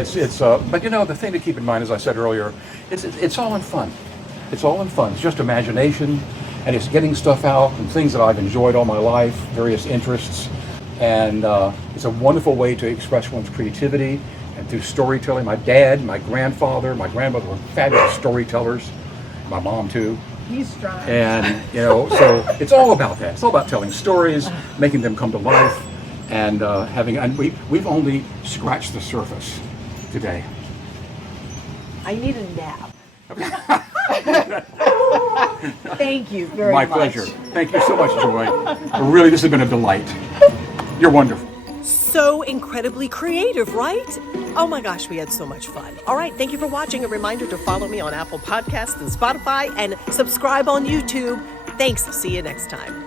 But you know, the thing to keep in mind, as I said earlier, it's all in fun. It's all in fun. It's just imagination, and it's getting stuff out and things that I've enjoyed all my life, various interests, and it's a wonderful way to express one's creativity and through storytelling. My dad, my grandfather, my grandmother were fabulous storytellers. My mom too. He's trying. And you know, so it's all about that. It's all about telling stories, making them come to life, and we've only scratched the surface today. I need a nap. Thank you very My much. pleasure. Thank you so much, Joy. Really, this has been a delight. You're wonderful. So incredibly creative, right? Oh my gosh, we had so much fun. All right, thank you for watching. A reminder to follow me on Apple Podcasts and Spotify and subscribe on YouTube. Thanks. See you next time.